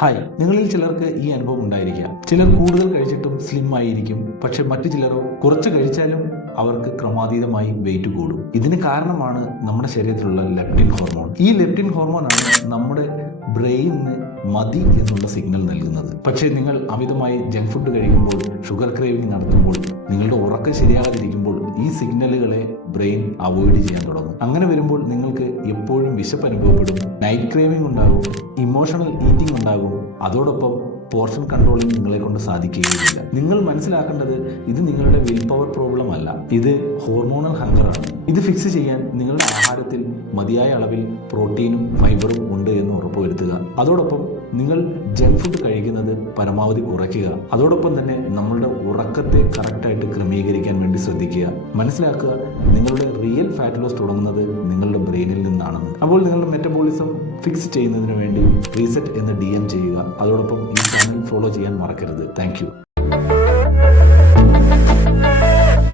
Hi, നിങ്ങളിൽ ചിലർക്ക് ഈ അനുഭവം ഉണ്ടായിരിക്കാം. ചിലർ കൂടുതൽ കഴിച്ചിട്ടും സ്ലിം ആയിരിക്കും. പക്ഷെ മറ്റു ചിലരോ കുറച്ച് കഴിച്ചാലും അവർക്ക് ക്രമാതീതമായി വെയിറ്റ് കൂടും. ഇതിന് കാരണമാണ് നമ്മുടെ ശരീരത്തിലുള്ള ലെപ്റ്റിൻ ഹോർമോൺ. ഈ ലെപ്റ്റിൻ ഹോർമോണാണ് നമ്മുടെ ബ്രെയിനിന് മതി എന്നുള്ള സിഗ്നൽ നൽകുന്നത്. പക്ഷേ നിങ്ങൾ അമിതമായി ജങ്ക് ഫുഡ് കഴിക്കുമ്പോൾ, ഷുഗർ ക്രേവിംഗ് നടത്തുമ്പോൾ, നിങ്ങളുടെ ഉറക്കം ശരിയാകാതിരിക്കുമ്പോൾ ഈ സിഗ്നലുകളെ ബ്രെയിൻ അവോയ്ഡ് ചെയ്യാൻ തുടങ്ങും. അങ്ങനെ വരുമ്പോൾ നിങ്ങൾക്ക് എപ്പോഴും വിശപ്പ് അനുഭവപ്പെടും, നൈറ്റ് ക്രേവിംഗ് ഉണ്ടാകും, ഇമോഷണൽ ഈറ്റിംഗ് ഉണ്ടാകും. അതോടൊപ്പം പോർഷൻ കൺട്രോളിങ് നിങ്ങളെ കൊണ്ട് സാധിക്കുകയില്ല. നിങ്ങൾ മനസ്സിലാക്കേണ്ടത് ഇത് നിങ്ങളുടെ വിൽ പവർ പ്രോബ്ലം അല്ല, ഇത് ഹോർമോണൽ ഹങ്കറാണ്. ഇത് ഫിക്സ് ചെയ്യാൻ നിങ്ങളുടെ ആഹാരത്തിൽ മതിയായ അളവിൽ പ്രോട്ടീനും ഫൈബറും ഉണ്ട് എന്ന് ഉറപ്പുവരുത്തുക. അതോടൊപ്പം നിങ്ങൾ ജങ്ക് ഫുഡ് കഴിക്കുന്നത് പരമാവധി കുറയ്ക്കുക. അതോടൊപ്പം തന്നെ നമ്മളുടെ ഉറക്കത്തെ കറക്റ്റായിട്ട് ക്രമീകരിക്കാൻ വേണ്ടി ശ്രദ്ധിക്കുക. മനസ്സിലാക്കുക, നിങ്ങളുടെ റിയൽ ഫാറ്റ് ലോസ് തുടങ്ങുന്നത് നിങ്ങളുടെ ബ്രെയിനിൽ നിന്നാണെന്ന്. അപ്പോൾ നിങ്ങളുടെ മെറ്റബോളിസം ഫിക്സ് ചെയ്യുന്നതിന് വേണ്ടി റീസെറ്റ് എന്ന് DM ചെയ്യുക. അതോടൊപ്പം ഈ ചാനൽ ഫോളോ ചെയ്യാൻ മറക്കരുത്. താങ്ക്